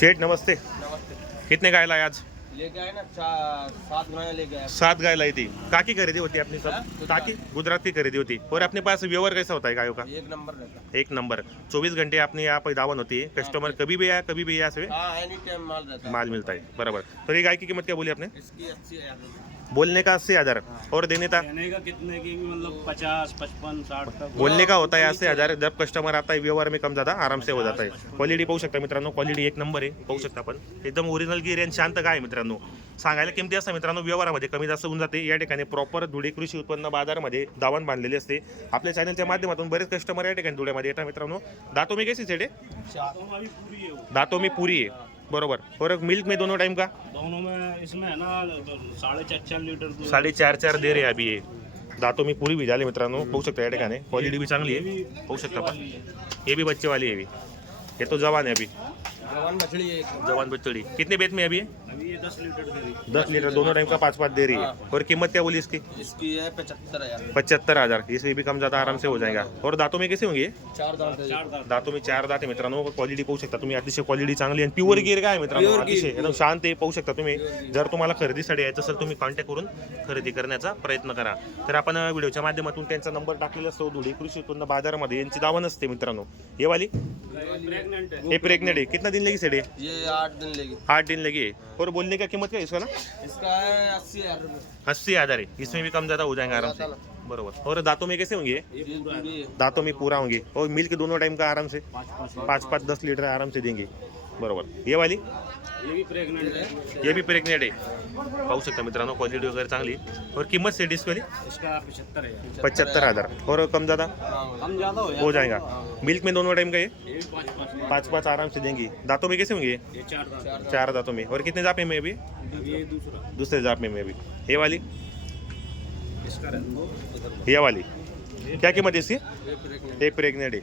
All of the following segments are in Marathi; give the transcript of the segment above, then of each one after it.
शेठ नमस्ते. नमस्ते. कितने गाय लाए आज? लेके आए ना चा- सात गाय लेके आए सात गाय लाई थी का की खरीदी होती अपनी सब। ताकि गुजरात की खरीदी होती. और अपने पास व्यवहार कैसा होता है गायों का? एक नंबर रहता। एक नंबर. चौबीस घंटे अपनी यहाँ पर दावन होती. है कस्टमर कभी भी आया कभी भी यहाँ से हाँ एनी टाइम माल रहता। है माल मिलता है बराबर. तो ये गाय की कीमत क्या बोली आपने? इसकी। बोलने का अस्सी हजार? और देने का? का कितने की मतलब पचास पचपन साठ तक बोलने का होता है अस्सी हजार। जब कस्टमर आता है व्यवहार में कम ज्यादा आराम से हो जाता है। क्वालिटी पाहू शकता मित्रांनो क्वालिटी एक नंबर आहे पाहू शकता आपण. एकदम ओरिजिनल गिरी आणि शांत काय मित्रांनो. सांगायला किमती असतात मित्रांनो व्यवहारामध्ये कमी जास्त होऊन जाते. या ठिकाणी प्रॉपर धुळे कृषी उत्पन्न बाजारामध्ये दावण बांधलेली असते. आपल्या चॅनलच्या माध्यमातून बरेच कस्टमर या ठिकाणी धुळ्यामध्ये येतात मित्रांनो. दातो मी है वो. दातो मी पुरी आहे. बरोबर. और मिल्क में दोनों टाइम का? दोनों में इसमें है ना साढ़े चार चार लीटर साडे चार चार दे रे अभी ये. दातो मी पुरी भी झाले मित्रांनो. पाहू शकता या ठिकाणी. क्वालिटी भी चांगली आहे. पाहू शकता पण. ये भी बच्चे वाली है. तो जवान है अभी. जवान मछली है एक। जवान बच्चड़ी कितने बेत में अभी है अभी ये दस लीटर दे रही दस लीटर दोनों टाइम का पाँच पाँच दे रही है। और कीमत क्या बोली इसकी? इसकी है पचहत्तर हजार। पचहत्तर हजार। इसमें भी कम ज़्यादा आराम से हो जाएगा। और दांतों में कैसे होंगे? चार दांत है। चार दांत। दांतों में चार दात मित्रांनो क्वालिटी पाहू शकता तुम्ही. अतिशय क्वालिटी चांगली आणि प्युअर गिर काय मित्रांनो? Pure गिर. अतिशय एकदम शांत आहे पाहू शकता तुम्ही. जर तुम्हाला खरेदीसाठी यायचं असेल तुम्ही कॉन्टॅक्ट करून खरेदी करण्याचा प्रयत्न करा. तर आपण व्हिडिओच्या माध्यमातून त्यांचा नंबर टाकलेला असतो धुळे कृषी उत्पन्न बाजारामध्ये. यांची दावा नसते मित्रांनो. हे वाली? प्रेग्नेंट है हे प्रेग्नेंट आहे. कितना दिन लगी सेड? ये आठ दिन लेगी। आठ दिन लगी है। और बोलने का कीमत क्या इसका ना? इसका है अस्सी हज़ार रुपये। अस्सी हज़ार है। इसमें भी कम ज़्यादा हो जाएगा आराम से। बरोबर। और दांतों में कैसे होंगे? दांतों में पूरा होंगे। और मिल्क दोनों टाइम का आराम से? पाँच पाँच दस लीटर आराम से देंगे। बरोबर। ये वाली? ये भी प्रेग्नेंट है। ये भी प्रेग्नेंट आहे पाहू शकता मित्रांनो क्वालिटी वगैरे चांगली और किंमत से डिस्क वाली पचहत्तर हज़ार। और कम ज़्यादा? हो जाएगा. मिल्क में दोनों टाइम का ये? पाँच पाँच आराम से देंगी। दांतों में कैसे होंगे ये? चार दांत। चार दांतों में। और कितने जापे में अभी? दूसरा। जापे में अभी। ये वाली? ये वाली। क्या कीमत है इसकी? ये प्रेग्नेंट है।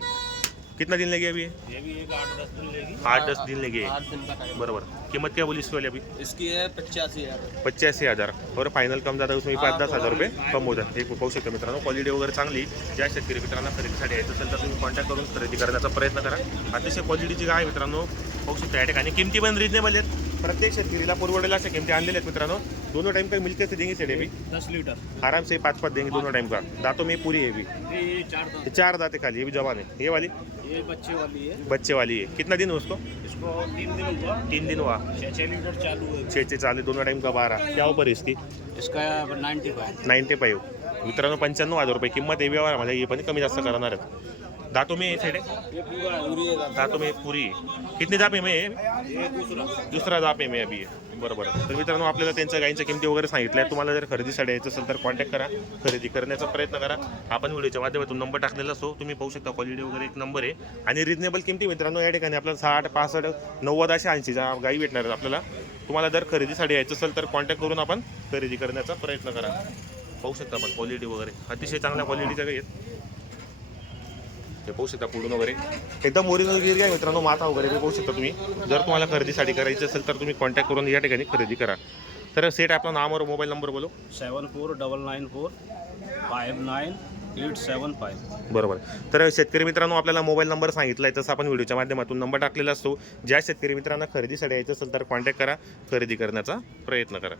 कितना दिन लगे अभी? ये? भी एक आठ दस दिन लेगी। आठ दस दिन लगे। आठ दिन का टाइम बरोबर। कीमत क्या बोली इसकी वाली अभी? इसकी है पचासी हजार। पचासी हजार। और फायनल कम जाता उसमें पाच दस हजार रुपये कम हो। जाते हे पाहू शकता मित्रांनो क्वालिटी वगैरे चांगली ज्या शेतकरी मित्रांना खरेदीसाठी यायचं असेल तर तुम्ही कॉन्टॅक्ट करून खरेदी करण्याचा प्रयत्न करा. अतिशय क्वालिटीची गाय मित्रांनो. पाहू शकता या ठिकाणी. किमती पण रिजनेबल आहेत. प्रत्येक शेतकरीला पुरवडेला अशा किमती आणलेल्या आहेत मित्रांनो. दोनों टाइम का मिलके से देंगे सेडे भी दस लीटर. आराम से पाँच पाँच देंगे दोनों टाइम का दांतों में पूरी है चार दांत. चार दांतें खाली ये भी जवान है ये वाली? ये बच्चे वाली है बच्चे वाली है कितना दिन है उसको? इसको तीन दिन हुआ. तीन दिन हुआ. छः छः लीटर चालू है छे छे चाले दोनों टाइम का बारह क्या ऊपर है इसकी? इसका नाइन्टी फाइव फाईव्ह मित्रांनो पंच्याण्णव हजार रुपये किंमत आहे व्यवहारामध्ये हे पण कमी जास्त करणार आहेत. दातो में सेट है? ये पूरा पूरी में पुरी। कितने जापे में है? दूसरा दुसरा जापे में अभी आहे बरोबर तर मित्रांनो आपल्याला त्यांच्या गायींच्या किमती वगैरे सांगितल्या तुम्हाला जर खरेदीसाठी यायचं असेल तर कॉन्टॅक्ट करा. खरेदी करण्याचा प्रयत्न करा. आपण व्हिडिओच्या माध्यमातून नंबर टाकलेला असतो तुम्ही पाहू शकता क्वालिटी वगैरे एक नंबर आहे. आणि रिजनेबल किमती मित्रांनो या ठिकाणी आपल्याला साठ पासष्ट नव्वद अशा ऐंशीच्या गाई भेटणार आहेत आपल्याला तुम्हाला जर खरेदीसाठी यायचं असेल तर कॉन्टॅक्ट करून आपण खरेदी करण्याचा प्रयत्न करा. पाहू शकता आपण क्वालिटी वगैरे. अतिशय चांगल्या क्वालिटीच्या गाई आहेत. हे पाहू शकता पुढून वगैरे. एकदम ओरिजिनल गिर आहे मित्रांनो माथा वगैरे पाहू शकता तुम्ही. जर तुम्हाला खरेदीसाठी करायची असेल तर तुम्ही कॉन्टॅक्ट करून या ठिकाणी खरेदी करा. तर सेट आपला नाम और मोबाईल नंबर बोलो. Seven four double nine four five nine eight seven five. बरोबर. तर शेतकरी मित्रांनो आपल्याला मोबाईल नंबर सांगितला आहे तसं आपण व्हिडिओच्या माध्यमातून नंबर टाकलेला असतो. ज्या शेतकरी मित्रांना खरेदीसाठी यायचं असेल तर कॉन्टॅक्ट करा खरेदी करण्याचा प्रयत्न करा.